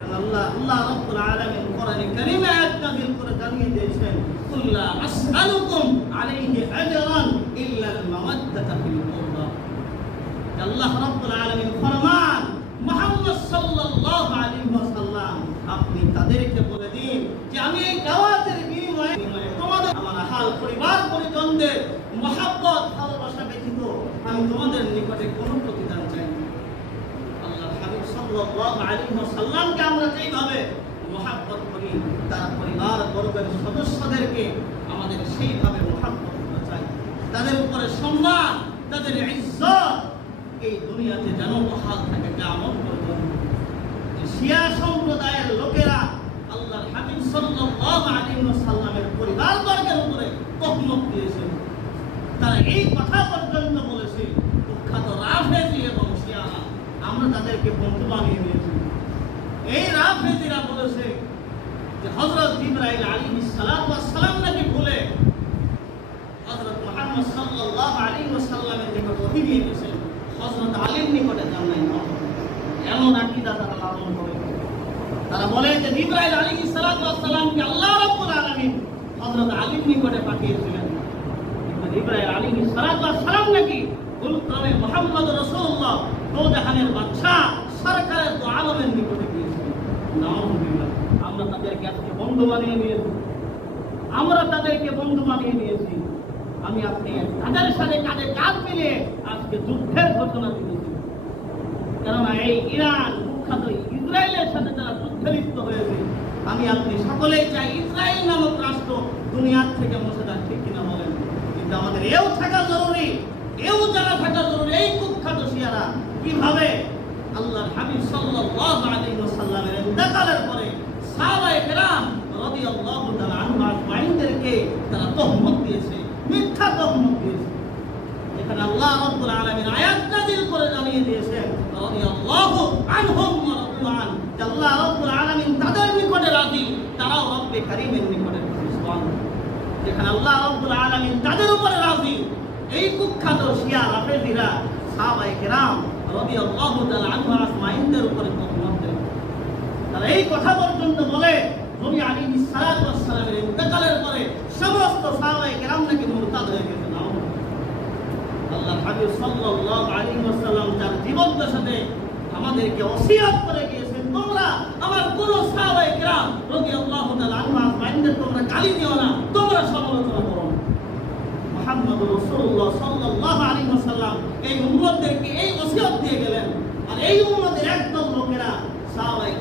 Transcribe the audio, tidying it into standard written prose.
আল্লাহ রাব্বুল আলামিন কোরআনে কারীমে আয়াত নাযিল করে জানিয়ে দিয়েছেন, কুল লা আসআলুকুম আলাইহি আজরান ইল্লা আল মাওয়াদ্দাতা ফিল কুরবা। আল্লাহ রাব্বুল আলামিন ফরমান, মুহাম্মদ সাল্লাল্লাহু আলাইহি ওয়াসাল্লাম আপনি তাদেরকে বলে দিন যে আমি এই দাওয়াতের বিনিময়ে তোমাদের আমার হাল পরিবার পরিজনদের মহব্বত ভালোবাসা ব্যতীত আমি তোমাদের নিকটে কোনো প্রতিদান চাই না। আল্লাহ হাবিব সাল্লাল্লাহু আলাইহি ওয়াসাল্লামকে আমরা যেইভাবে মহব্বত করি, তার পরিবার বর্গের সদস্যদেরকে আমাদের সেইভাবে মহব্বত করা চাই। তাদের উপরে সম্মান, তাদের ইজ্জত এই দুনিয়াতে যেন বহাল থাকে কিয়ামত পর্যন্ত। শিয়া সম্প্রদায়ের লোকেরা আল্লাহর হাবিব সাল্লাল্লাহু আলাইহি ওয়াসাল্লামের পরিবার বর্গের উপরে তহমত দিয়েছে। তারা এই কথা পর্যন্ত বলেছে, কুখ্যাত রাফেজি এবং শিয়ারা আমরা তাদেরকে বন্ধু বানিয়ে নিয়েছি। এই রাফেজিরা বলেছে যে হযরত জিবরাইল আলাইহিস সালাতু ওয়াস সালাম নাকি ভুলে হযরত মুহাম্মদ সাল্লাল্লাহু আলাইহি ওয়াসাল্লামের নিকট ওহী নিয়ে গেছেন, হযরত আলীর নিকটে যান নাই। এমন আকীদা তারা লালন করে। তারা বলে যে জিবরাইল আলাইহিস সালাতু ওয়াস সালামকে আল্লাহ রাব্বুল আলামিন হযরত আলীর নিকটে পাঠিয়েছিলেন। কিন্তু জিবরাইল আলাইহিস সালাতু ওয়াস সালাম নাকি ভুলক্রমে মুহাম্মদ রাসূলুল্লাহ দো জাহানের বাদশা সরকারের দো আলমের নিকটে গিয়েছিলেন। নাউযুবিল্লাহ। আমরা তাদেরকে আজকে বন্ধু বানিয়ে নিয়েছি। আমি আপনি তাদের সাথে কাঁধে কাঁধ মিলিয়ে আজকে যুদ্ধের ঘোষণা দিয়েছি। কেননা এই ইরান কুখ্যাত ইসরায়েলের সাথে যারা যুদ্ধে লিপ্ত হয়েছে, আমি আপনি সকলেই চাই ইসরায়েল নামক রাষ্ট্র দুনিয়ার থেকে মুছে যাক, ঠিক কিনা বলেন? কিন্তু আমাদের এও থাকা জরুরি, এও জানা থাকা জরুরি এই কুখ্যাত শিয়ারা কিভাবে আল্লাহর হাবিব সাল্লাল্লাহু আলাইহি ওয়াসাল্লামের ইন্তেকালের পরে সাহাবায়ে কেরাম রাদিয়াল্লাহু তাআলা আনহুম আজমাইনদেরকে তারা তহমত দিয়েছে, মিথ্যা তহমত দিয়েছে। এখানে আল্লাহ রাব্বুল আলামিন আয়াত নাযিল করে জানিয়ে দিয়েছেন, রাদিয়াল্লাহু আনহুম ওয়া রাদু আন, আল্লাহ রাব্বুল আলামিন তাদের নিকটে রাজি, তারাও রব্বে কারীমের নিকটে রাজি। সুবহানাল্লাহ। যেখানে আল্লাহ রাব্বুল আলামিন তাদের উপরে রাজি, এই কুখ্যাত শিয়া রাফেজিরা সাহাবায়ে কেরাম রাদিয়াল্লাহু তাআলা আনহুম আজমাইনদের উপরে তহমত দেন। তারা এই কথা পর্যন্ত বলে নবী আলাইহিস সালাতু ওয়াস সালামের ইন্তেকালের পরে সমস্ত সাহাবায়ে কেরাম নাকি মুরতাদ হয়ে গেছেন। আল্লাহ হাবিব সাল্লাল্লাহু আলাইহি ওয়াসাল্লাম তার জীবদ্দশাতে আমাদেরকে ওসিয়ত করে গিয়েছেন, তোমরা আমার কোন সাহাবায়ে কেরাম রাদিয়াল্লাহু তাআলা আনহুম আজমাইনদের তোমরা গালি দিও না, তোমরা সমালোচনা করো না। মুহাম্মদুর রাসূলুল্লাহ সাল্লাল্লাহু আলাইহি ওয়াসাল্লাম এই উম্মতদেরকে এই ওসিয়ত দিয়ে গেলেন। আর এই উম্মতের একদল লোকেরা সাহাবায়ে